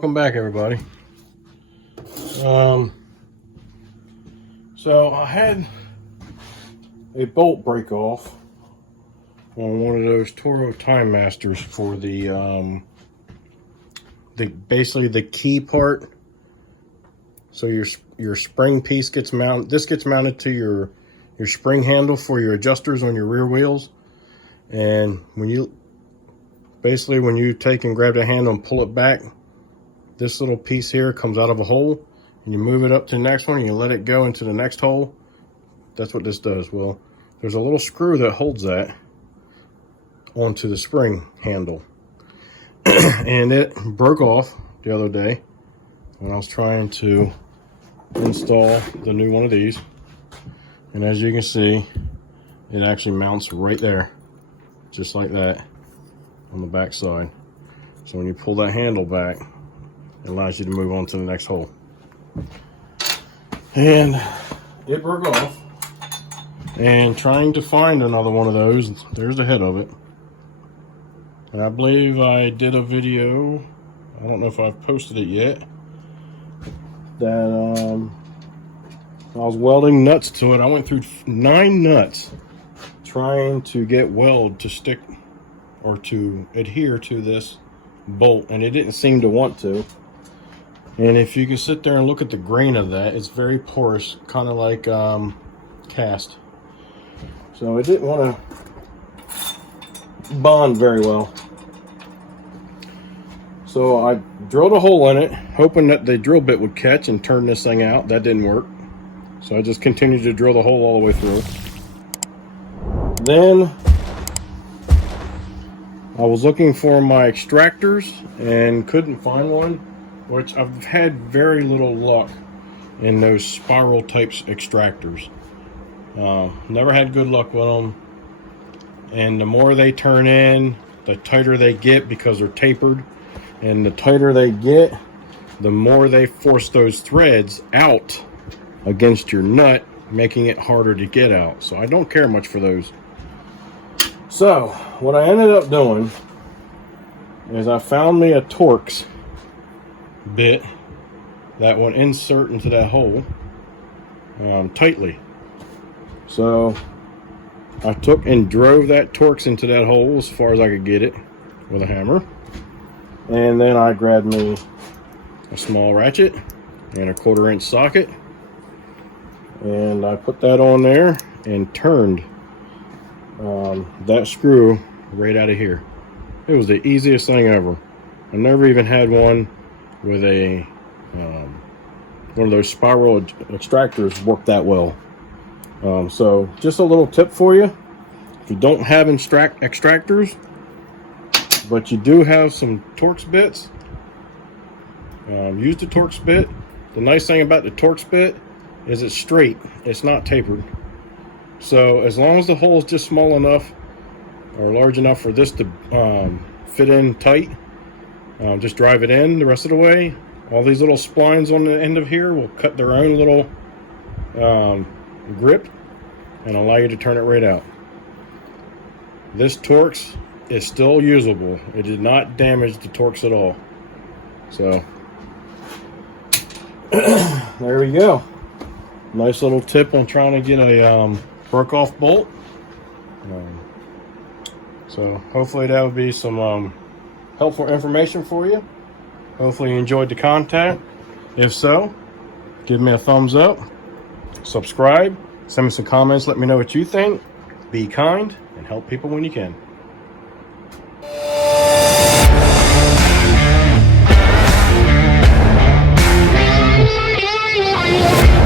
welcome back, everybody. So I had a bolt break off on one of those Toro Time Masters for the basically the key part. So your spring piece gets mounted. This gets mounted to your spring handle for your adjusters on your rear wheels. And when you take and grab the handle and pull it back, this little piece here comes out of a hole, and you move it up to the next one and you let it go into the next hole. That's what this does. Well, there's a little screw that holds that onto the spring handle. And it broke off the other day when I was trying to install the new one of these. And as you can see, it actually mounts right there, just like that, on the back side. So when you pull that handle back, it allows you to move on to the next hole. And it broke off. And trying to find another one of those, there's the head of it. And I believe I did a video, I don't know if I've posted it yet, that I was welding nuts to it. I went through 9 nuts trying to get weld to stick or to adhere to this bolt, and it didn't seem to want to. And if you can sit there and look at the grain of that, it's very porous, kind of like cast. So it didn't want to bond very well. So I drilled a hole in it, hoping that the drill bit would catch and turn this thing out. That didn't work. So I just continued to drill the hole all the way through. Then I was looking for my extractors and couldn't find one, which I've had very little luck in those spiral types extractors. Never had good luck with them. And the more they turn in, the tighter they get because they're tapered. And the tighter they get, the more they force those threads out against your nut, making it harder to get out. So I don't care much for those. So what I ended up doing is I found me a Torx bit that would insert into that hole tightly. So I took and drove that Torx into that hole as far as I could get it with a hammer. And then I grabbed me a small ratchet and a 1/4-inch socket. And I put that on there and turned that screw right out of here. It was the easiest thing ever. I never even had one with a one of those spiral extractors work that well. So just a little tip for you: if you don't have extractors, but you do have some Torx bits, use the Torx bit. The nice thing about the Torx bit is it's straight, it's not tapered. So as long as the hole is just small enough or large enough for this to fit in tight, just drive it in the rest of the way. All these little splines on the end of here will cut their own little grip and allow you to turn it right out. This Torx is still usable. It did not damage the Torx at all. So there we go. Nice little tip on trying to get a broke off bolt. So hopefully that will be some helpful information for you. Hopefully you enjoyed the content. If so, give me a thumbs up, subscribe, send me some comments, let me know what you think. Be kind and help people when you can.